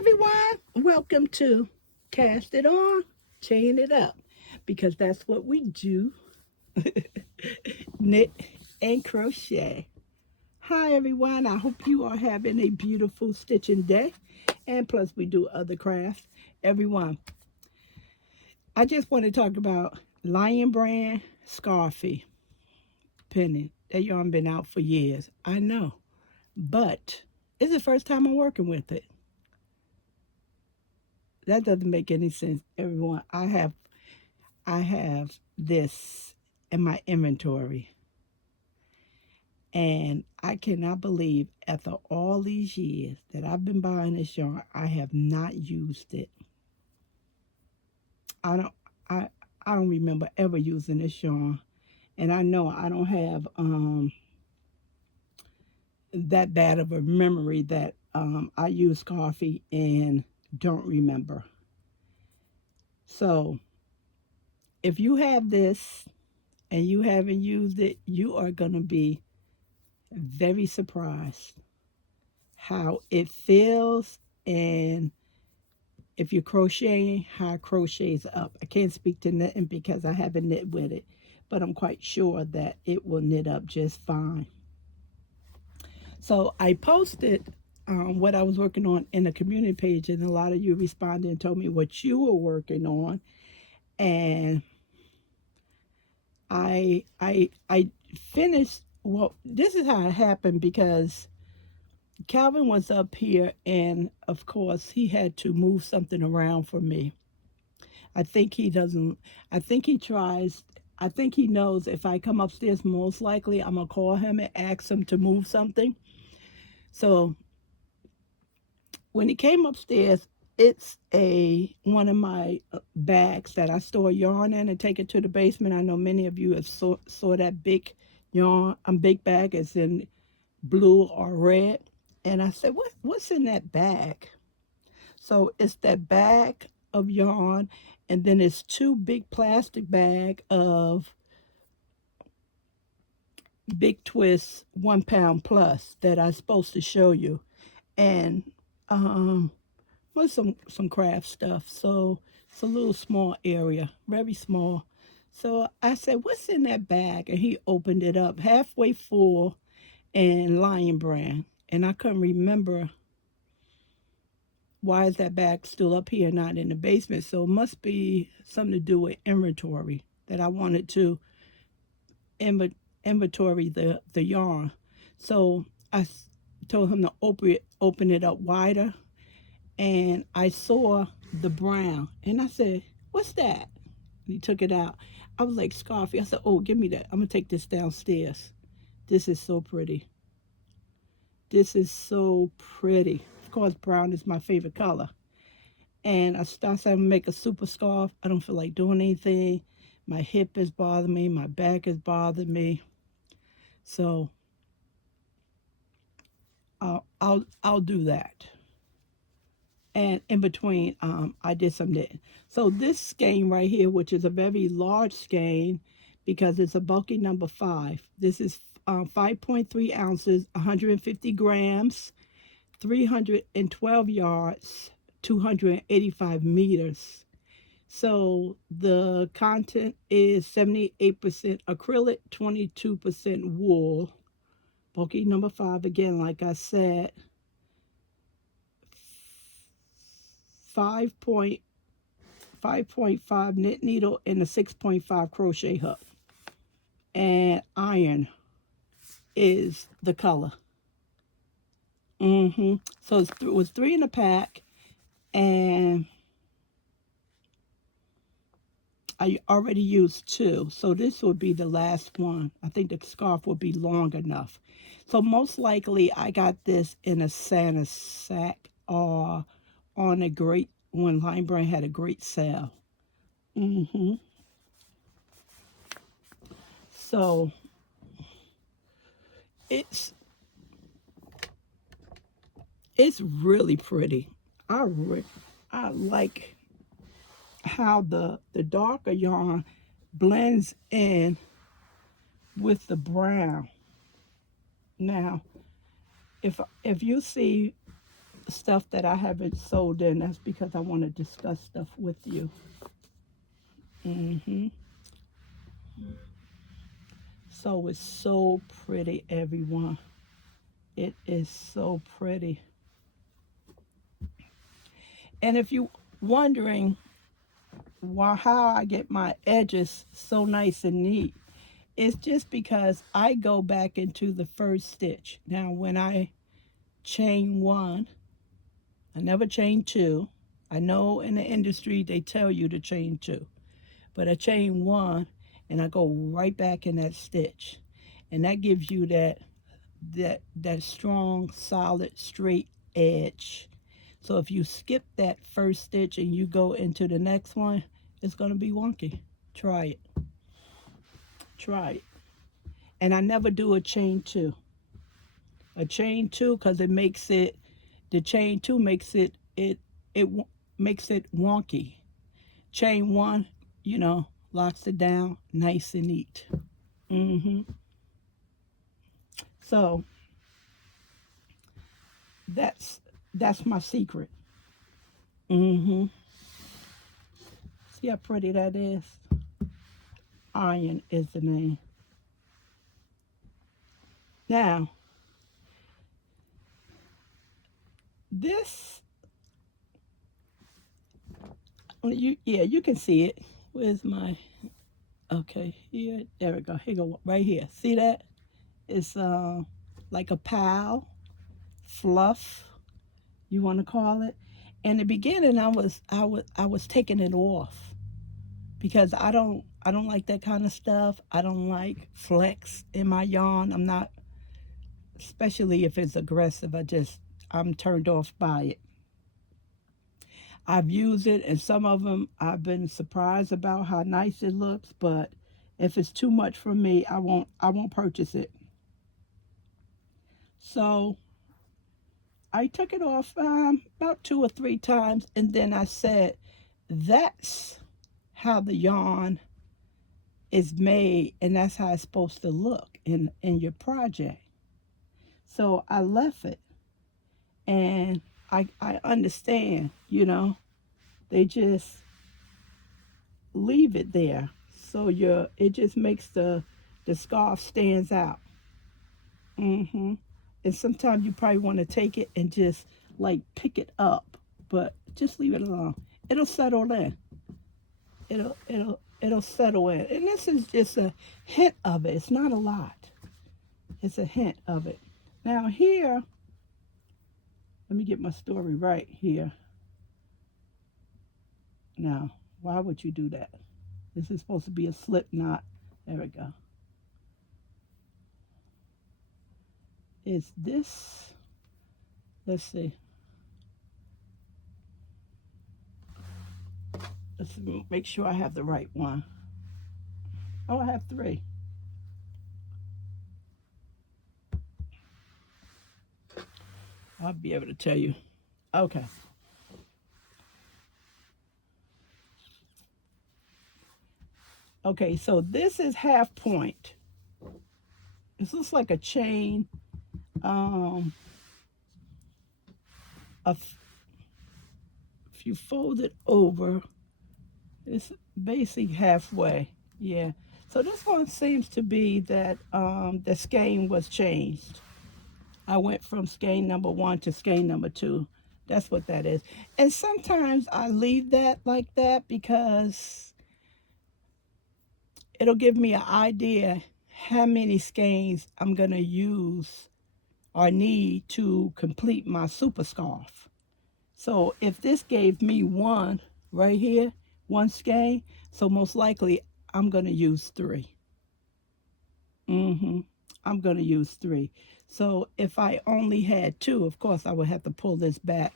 everyone. Welcome to Cast It On, Chain It Up, because that's what we do. Knit and crochet. Hi everyone. I hope you are having a beautiful stitching day. And plus we do other crafts. Everyone, I just want to talk about Lion Brand Scarfie penny. That yarn been out for years. I know. But it's the first time I'm working with it. That doesn't make any sense, everyone. I have this in my inventory, and I cannot believe after all these years that I've been buying this yarn, I have not used it. I don't I I don't remember ever using this yarn, and I know I don't have that bad of a memory that I use coffee and don't remember. So if you have this and you haven't used it, you are going to be very surprised how it feels, and if you're crocheting, how it crochets up. I can't speak to knitting because I haven't knit with it, but I'm quite sure that it will knit up just fine. So I posted what I was working on in the community page, and a lot of you responded and told me what you were working on. And I finished. Well, this is how it happened because Calvin was up here, and of course he had to move something around for me. I think he doesn't. I think he tries. I think he knows if I come upstairs, most likely I'm gonna call him and ask him to move something. So when he came upstairs, it's a one of my bags that I store yarn in and take it to the basement. I know many of you have saw that big yarn, big bag is in blue or red. And I said, what's in that bag? So it's that bag of yarn, and then it's two big plastic bag of Big Twist 1 pound plus that I'm supposed to show you. And with some craft stuff. So it's a little small area, very small. So I said, what's in that bag? And he opened it up halfway full and Lion Brand. And I couldn't remember why is that bag still up here, not in the basement. So it must be something to do with inventory, that I wanted to inventory the yarn. So I told him to open it up wider, and I saw the brown, and I said, what's that? And he took it out. I was like, Scarfy. I said, oh, give me that. I'm going to take this downstairs. This is so pretty. This is so pretty. Of course, brown is my favorite color. And I started to make a super scarf. I don't feel like doing anything. My hip is bothering me. My back is bothering me. So I'll do that. And in between, I did some knitting. So this skein right here, which is a very large skein because it's a bulky number 5. This is 5.3 ounces, 150 grams, 312 yards, 285 meters. So the content is 78% acrylic, 22% wool. Bulky number 5, again, like I said, 5.5 knit needle and a 6.5 crochet hook. And iron is the color. So it was 3 in a pack, and I already used 2. So this would be the last one. I think the scarf will be long enough. So most likely I got this in a Santa sack or on a great, when Lion Brand had a great sale. So it's really pretty. I like how the darker yarn blends in with the brown. Now, if you see stuff that I haven't sold in. That's because I want to discuss stuff with you. hmm So it's so pretty, everyone. It is so pretty. And if you're wondering how I get my edges so nice and neat, it's just because I go back into the first stitch. Now, when I chain one, I never chain two. I know in the industry they tell you to chain two, but I chain one and I go right back in that stitch, and that gives you that strong, solid, straight edge. So if you skip that first stitch and you go into the next one, it's going to be wonky. Try it. Try it. And I never do a chain two. A chain two, because it makes it, the chain two makes it makes it wonky. Chain one, locks it down nice and neat. hmm So that's that's my secret. hmm See how pretty that is? Iron is the name. Now, this, you can see it. Where's my, okay, here, there we go. Here go, right here. See that? It's like a pal, fluff, you want to call it. In the beginning, I was taking it off because I don't like that kind of stuff. I don't like flex in my yarn. I'm not, especially if it's aggressive. I'm turned off by it. I've used it, and some of them I've been surprised about how nice it looks. But if it's too much for me, I won't purchase it. So I took it off about 2 or 3 times, and then I said, "That's how the yarn is made, and that's how it's supposed to look in your project." So I left it, and I understand, they just leave it there, so it just makes the scarf stands out. hmm And sometimes you probably want to take it and just like pick it up, but just leave it alone. It'll settle in. It'll settle in. And this is just a hint of it. It's not a lot. It's a hint of it. Now here, let me get my story right here. Now, why would you do that? This is supposed to be a slip knot. There we go. Is this, let's see. Let's make sure I have the right one. Oh, I have 3. I'll be able to tell you. Okay. Okay, so this is half point. This looks like a chain. If you fold it over, it's basic halfway. Yeah. So this one seems to be that the skein was changed. I went from skein number 1 to skein number 2. That's what that is. And sometimes I leave that like that because it'll give me an idea how many skeins I'm going to use or need to complete my super scarf. So if this gave me one right here, one skein, so most likely I'm going to use 3. I'm going to use 3. So if I only had 2, of course I would have to pull this back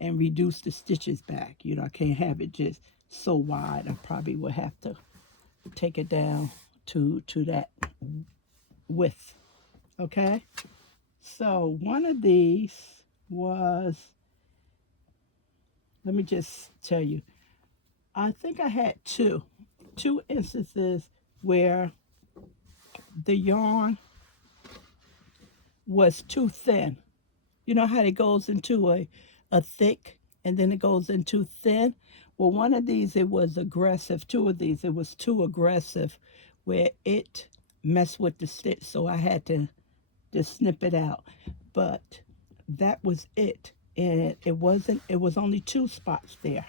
and reduce the stitches back. I can't have it just so wide. I probably would have to take it down to that width. Okay? So one of these was, let me just tell you, I think I had two instances where the yarn was too thin. You know how it goes into a thick, and then it goes into thin. Well, one of these, it was aggressive. Two of these, it was too aggressive where it messed with the stitch, so I had to just snip it out. But that was it. And it was only two spots there.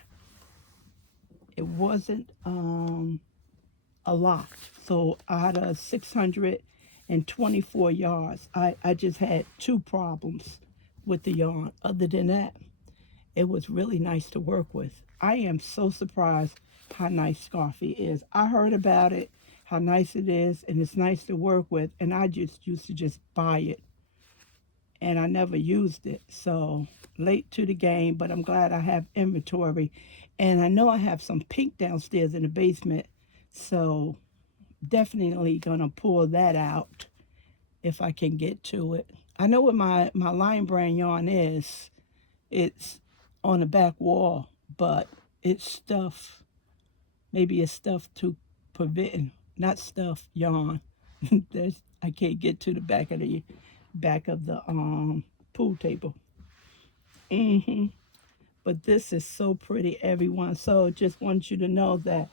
It wasn't a lot. So out of 624 yards, I just had two problems with the yarn. Other than that, it was really nice to work with. I am so surprised how nice Scarfy is. I heard about it, how nice it is, and it's nice to work with, and I just used to just buy it, and I never used it. So late to the game, but I'm glad I have inventory, and I know I have some pink downstairs in the basement, so definitely gonna pull that out if I can get to it. I know what my Lion Brand yarn is. It's on the back wall, but it's stuff. Maybe it's stuff to prevent, not stuff yarn. I can't get to the back of the pool table. But this is so pretty, everyone. So just want you to know that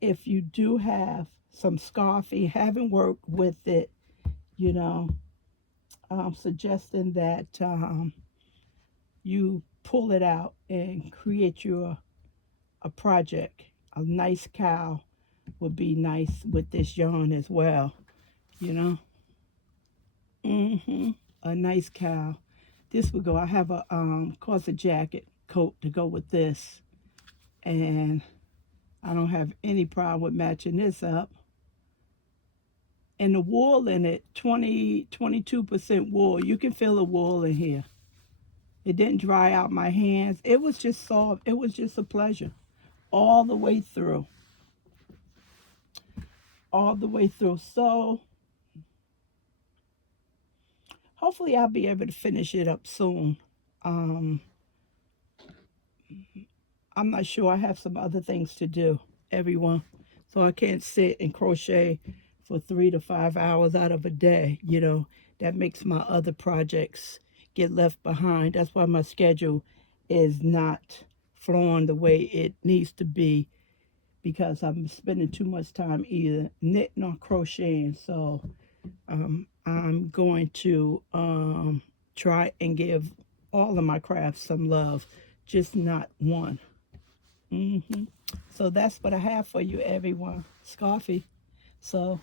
if you do have some Scarfy, haven't worked with it, you know, I'm suggesting that you pull it out and create a project. A nice cow would be nice with this yarn as well, you know. A nice cow. This would go. I have a corset jacket coat to go with this, and I don't have any problem with matching this up. And the wool in it, 22% wool. You can feel the wool in here. It didn't dry out my hands. It was just soft. It was just a pleasure all the way through. All the way through. So hopefully I'll be able to finish it up soon. I'm not sure. I have some other things to do, everyone. So I can't sit and crochet for 3 to 5 hours out of a day. You know, that makes my other projects get left behind. That's why my schedule is not flowing the way it needs to be, because I'm spending too much time either knitting or crocheting. So I'm going to try and give all of my crafts some love, just not one. So that's what I have for you, everyone. Scarfy. So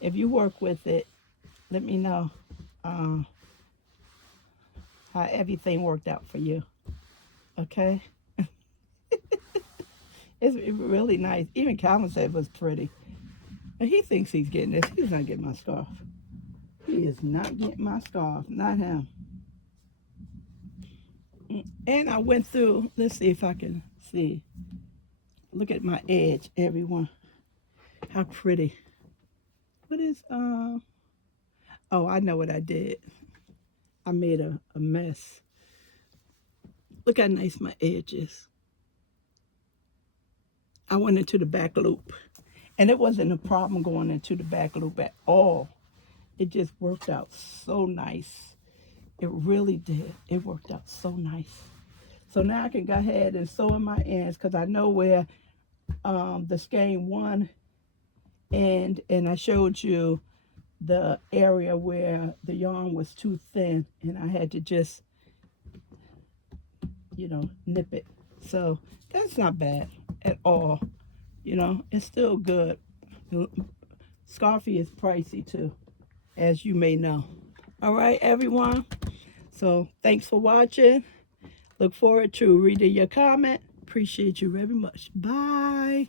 if you work with it, let me know how everything worked out for you. Okay? It's really nice. Even Calvin said it was pretty. And he thinks he's getting this. He's not getting my scarf. He is not getting my scarf. Not him. And I went through, let's see if I can see. Look at my edge, everyone. How pretty. What is, oh, I know what I did. I made a mess. Look how nice my edge is. I went into the back loop. And it wasn't a problem going into the back loop at all. It just worked out so nice. It really did. It worked out so nice. So now I can go ahead and sew in my ends, because I know where the skein one end, and I showed you the area where the yarn was too thin, and I had to just, you know, nip it. So that's not bad at all. You know, it's still good. Scarfy is pricey too, as you may know. All right, everyone. So thanks for watching. Look forward to reading your comment. Appreciate you very much. Bye.